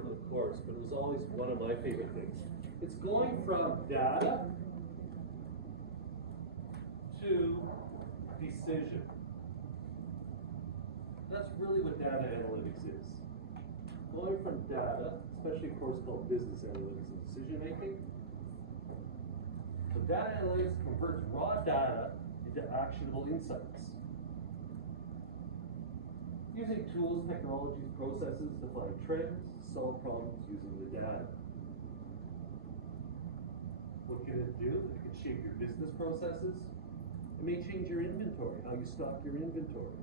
over the course, but it was always one of my favorite things. It's going from data to decision. That's really what data analytics is. Going from data, especially a course called business analytics and decision making. So data analytics converts raw data into actionable insights. Using tools, technologies, processes to find trends, solve problems using the data. What can it do? It can shape your business processes. It may change your inventory, how you stock your inventory.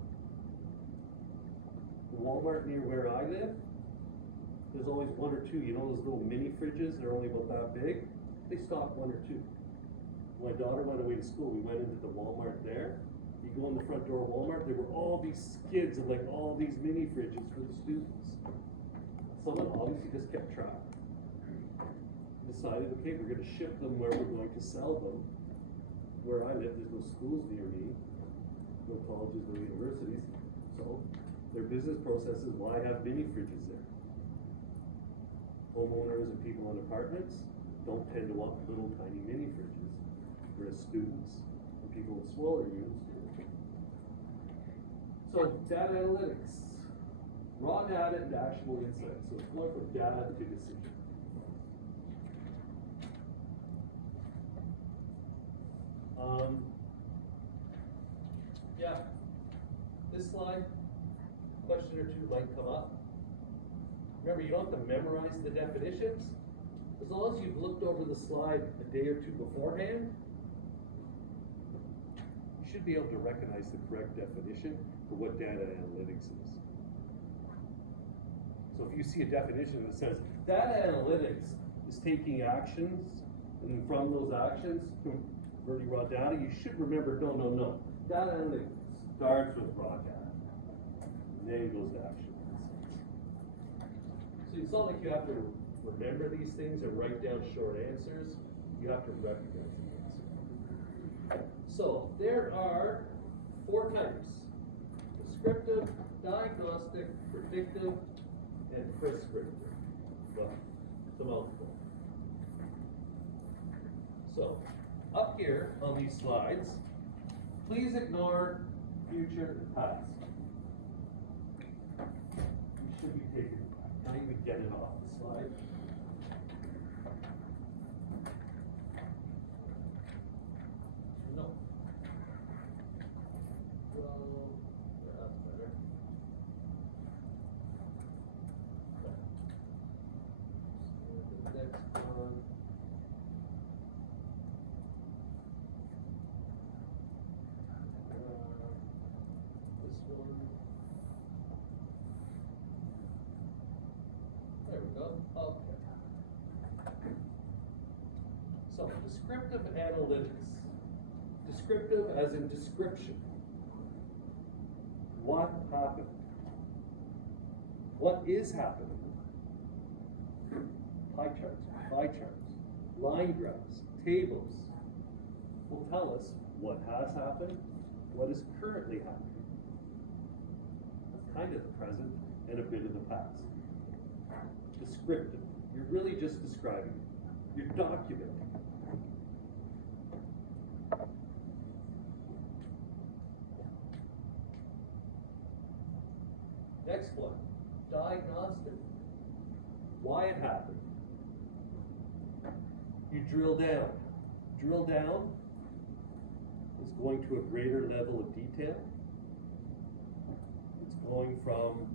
The Walmart near where I live, there's always one or two. You know those little mini fridges? They're only about that big. They stock one or two. When my daughter went away to school, we went into the Walmart there. You go in the front door of Walmart, there were all these skids of like all these mini fridges for the students. Someone obviously just kept track. Decided, okay, we're going to ship them where we're going to sell them. Where I live, there's no schools near me, no colleges, no universities. So their business process is, why have mini fridges there? Homeowners and people in apartments don't tend to want little tiny mini fridges, whereas students and people in smaller units do. So data analytics, raw data and actionable insights. So it's going from data to decision. Yeah, this slide, question or two might come up. Remember, you don't have to memorize the definitions. As long as you've looked over the slide a day or two beforehand, you should be able to recognize the correct definition for what data analytics is. So if you see a definition that says data analytics is taking actions, and from those actions, converting raw data, you should remember, no. Data analytics starts with raw data, and then goes to action. So it's not like you have to remember these things or write down short answers. You have to recognize the answer. So there are 4 types: descriptive, diagnostic, predictive, and prescriptive. Well, it's a mouthful. So up here on these slides, please ignore future and past. You should be taking, can't even get it off the slide. No. Well, that's better. The next one. This one. There we go. Okay. So, descriptive analytics. Descriptive as in description. What happened? What is happening? Pie charts, line graphs, tables will tell us what has happened, what is currently happening. That's kind of the present and a bit of the past. Descriptive. You're really just describing it. You're documenting. Next one, diagnostic. Why it happened. You drill down. Drill down is going to a greater level of detail. It's going from,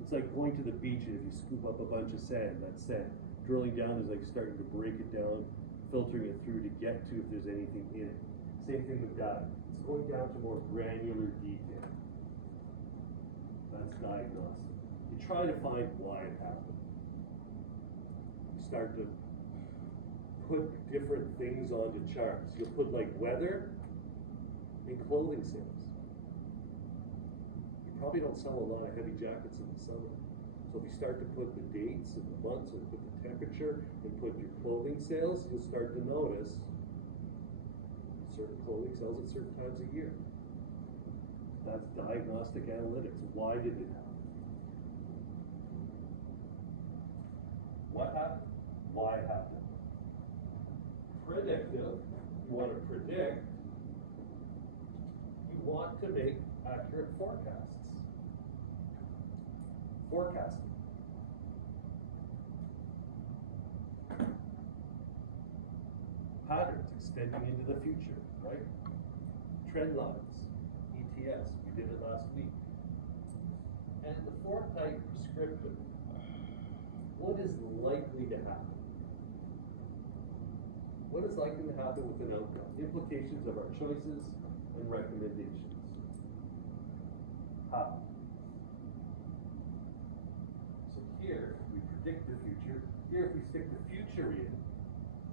it's like going to the beach and if you scoop up a bunch of sand, that's sand. Drilling down is like starting to break it down, filtering it through to get to if there's anything in it. Same thing with data. It's going down to more granular detail. That's diagnostic. You try to find why it happened. You start to put different things onto charts. You'll put like weather and clothing sales. You probably don't sell a lot of heavy jackets in the summer. So if you start to put the dates and the months and put the temperature and put your clothing sales, you'll start to notice certain clothing sells at certain times of year. That's diagnostic analytics. Why did it happen? what happened, why it happened. Predictive, you want to predict, you want to make accurate forecasts. Forecasting. Patterns extending into the future, right? Trend lines, ETS, we did it last week. And the fourth type, prescriptive. What is likely to happen? What is likely to happen with an outcome? Implications of our choices and recommendations. How? So here, we predict the future. Here, if we stick the future in,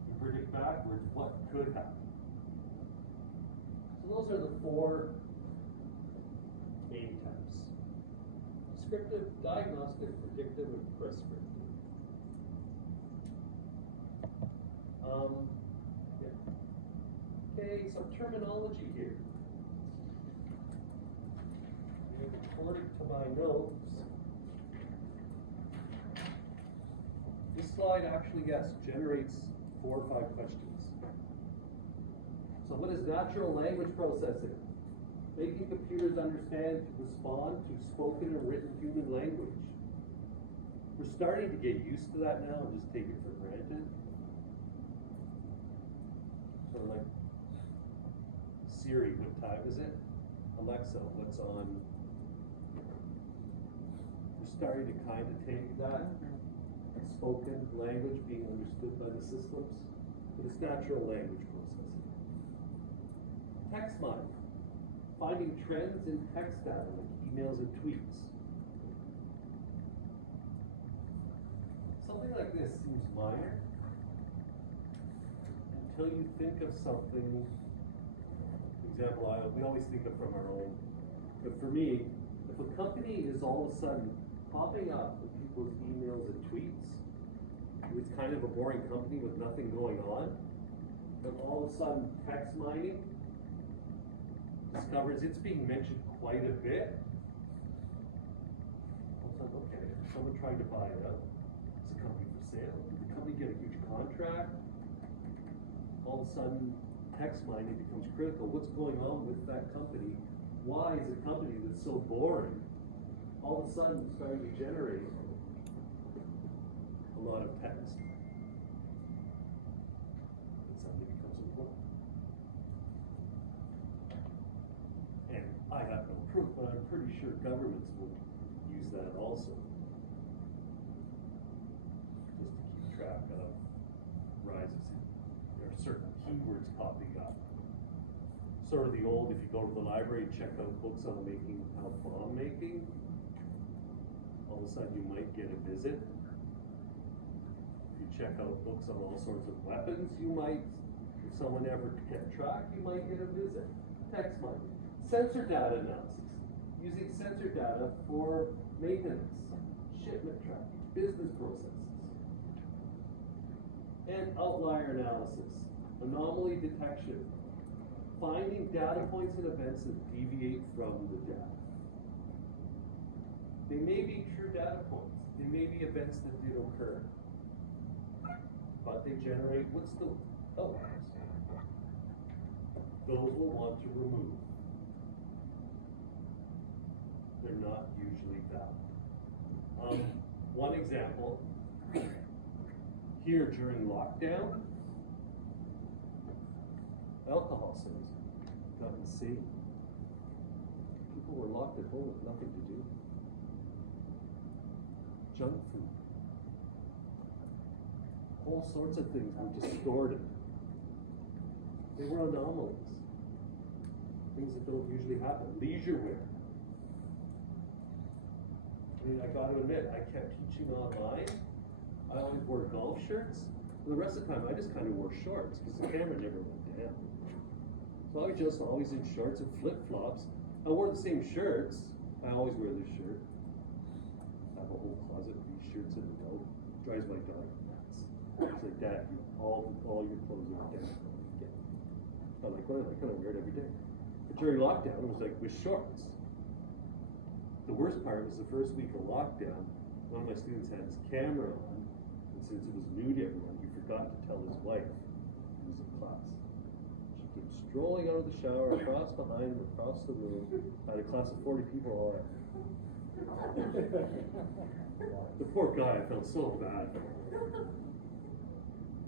we predict backwards what could happen. So those are the four main types. Descriptive, diagnostic, predictive, and prescriptive. Okay, some terminology here. And according to my notes, this slide actually, yes, generates 4 or 5 questions. So what is natural language processing? Making computers understand to respond to spoken and written human language. We're starting to get used to that now and just take it for granted. Sort of like, Siri, what time is it? Alexa, what's on? We're starting to kind of take that spoken language being understood by the systems, but it's natural language processing. Text mining, finding trends in text data like emails and tweets. Something like this seems minor until you think of something. Example, we always think of from our own, but for me, if a company is all of a sudden popping up in people's emails and tweets, it's kind of a boring company with nothing going on, but all of a sudden text mining discovers it's being mentioned quite a bit. All of a sudden, okay, someone trying to buy it out. Is the company for sale? Did the company get a huge contract? All of a sudden, text mining becomes critical. What's going on with that company? Why is a company that's so boring all of a sudden starting to generate a lot of text? It suddenly becomes important. And I have no proof, but I'm pretty sure governments will use that also, just to keep track of rises. There are certain keywords popping up. Sort of the old, if you go to the library and check out books on making, bomb making, all of a sudden you might get a visit. If you check out books on all sorts of weapons, you might, if someone ever kept track, you might get a visit. Text mining. Sensor data analysis. Using sensor data for maintenance, shipment tracking, business processes. And outlier analysis. Anomaly detection. Finding data points and events that deviate from the data. They may be true data points. They may be events that did occur. But they generate, what's the outliers? Those we'll want to remove. They're not usually valid. One example, here during lockdown, alcohol sales got insane. People were locked at home with nothing to do. Junk food. All sorts of things were distorted. They were anomalies. Things that don't usually happen. Leisure wear. I mean, I gotta admit, I kept teaching online. I always wore golf shirts. And the rest of the time, I just kind of wore shorts because the camera never went down. So I was just always in shorts and flip-flops. I wore the same shirts. I always wear this shirt. I have a whole closet of these shirts in the boat. Drives my daughter nuts. It's like, Dad, all your clothes are down. I'm like, well, I kind of wear it every day. But during lockdown, it was like with shorts. The worst part was the first week of lockdown, one of my students had his camera on, And since it was new to everyone, he forgot to tell his wife he was in class. She came strolling out of the shower, across behind him, across the room, had a class of 40 people all at. The poor guy, I felt so bad for him.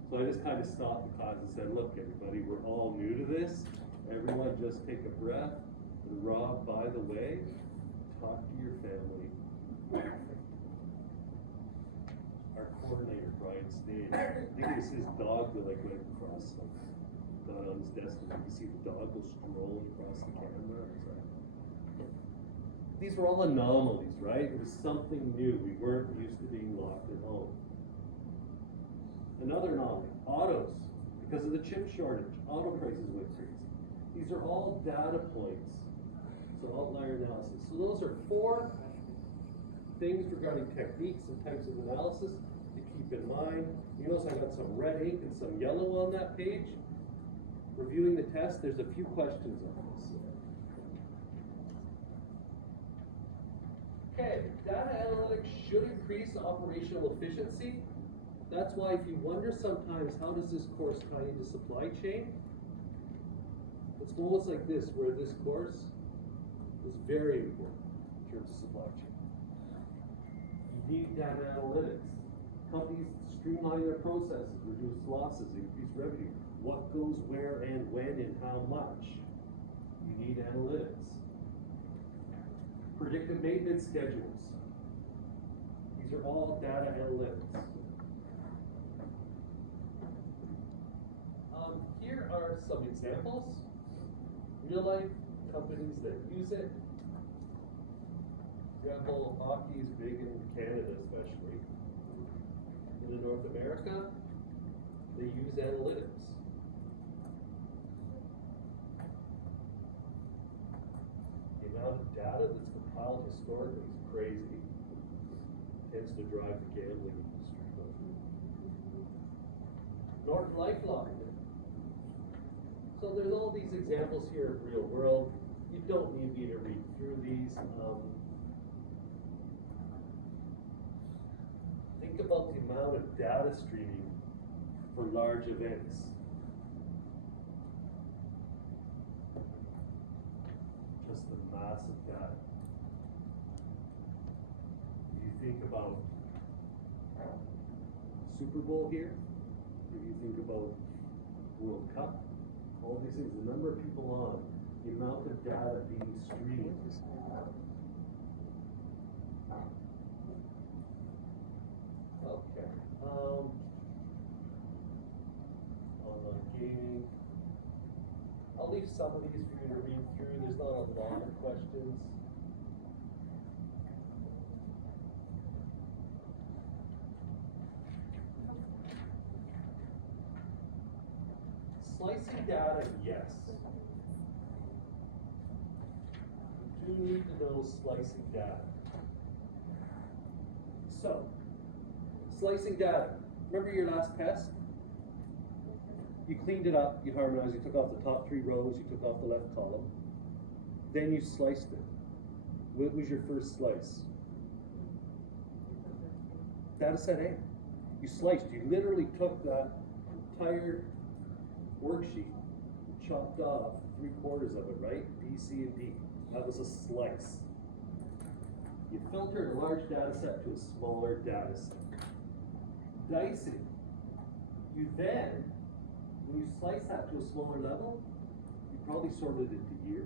So I just kind of stopped the class and said, look, everybody, we're all new to this. Everyone just take a breath. And Rob, by the way, talk to your family. Our coordinator, Brian Stade, I think it was his dog that like went across, like, got on his desk, and you could see the dog go strolling across the camera. These were all anomalies, right? It was something new. We weren't used to being locked at home. Another anomaly, autos. Because of the chip shortage, auto prices went crazy. These are all data points. So outlier analysis. So those are 4 things regarding techniques and types of analysis to keep in mind. You notice I got some red ink and some yellow on that page. Reviewing the test, there's a few questions on this. Okay, data analytics should increase operational efficiency. That's why if you wonder sometimes, how does this course tie into supply chain? It's almost like this, where this course is very important in terms of supply chain. You need data analytics. Companies streamline their processes, reduce losses, increase revenue. What goes where and when and how much? You need analytics. Predictive maintenance schedules. These are all data analytics. Here are some examples. Real life companies that use it. For example, hockey is big in Canada especially. In North America, they use analytics. The amount of data that's compiled historically is crazy. Tends to drive the gambling industry. Norton LifeLock. So there's all these examples here of real world. You don't need me to read through these. Think about the amount of data streaming for large events. Just the massive data. If you think about Super Bowl here, if you think about World Cup, all these things, the number of people on, the amount of data being streamed. Okay. Online gaming. I'll leave some of these for you to read through. There's not a lot of questions. Slicing data, yes. You do need to know slicing data. So, slicing data. Remember your last test? You cleaned it up, you harmonized, you took off the top 3 rows, you took off the left column. Then you sliced it. What was your first slice? Data set A. You sliced, you literally took that entire worksheet, chopped off 3/4 of it, right? B, C, and D. That was a slice. You filtered a large data set to a smaller data set. Dicing. You then, when you slice that to a smaller level, you probably sorted it into year.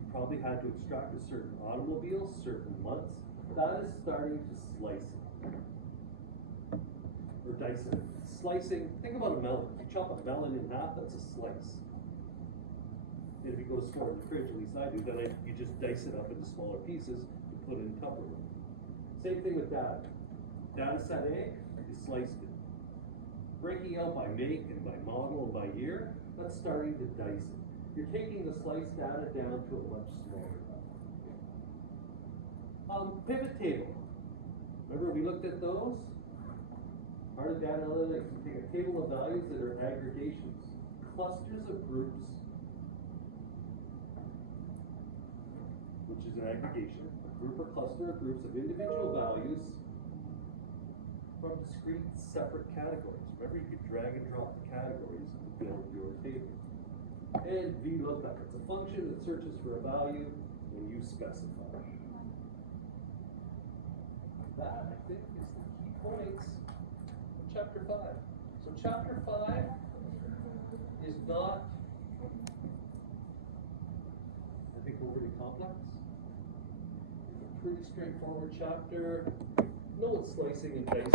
You probably had to extract a certain automobile, certain months. That is starting to slice it. Or dice it. Slicing, think about a melon. If you chop a melon in half, that's a slice. And if you go to store in the fridge, at least I do, then you just dice it up into smaller pieces and put it in Tupperware. Same thing with data. Data set A, you sliced it. Breaking out by make and by model and by year, that's starting to dice it. You're taking the sliced data down to a much smaller level. Pivot table. Remember we looked at those? Part of data analytics, you take a table of values that are aggregations, clusters of groups, which is an aggregation, a group or cluster of groups of individual values from discrete separate categories. Remember, you could drag and drop the categories to build your table. And VLOOKUP, it's a function that searches for a value when you specify. That, I think, is the key points of chapter 5. So chapter 5 is not, I think, overly complex. It's a pretty straightforward chapter. No slicing and dicing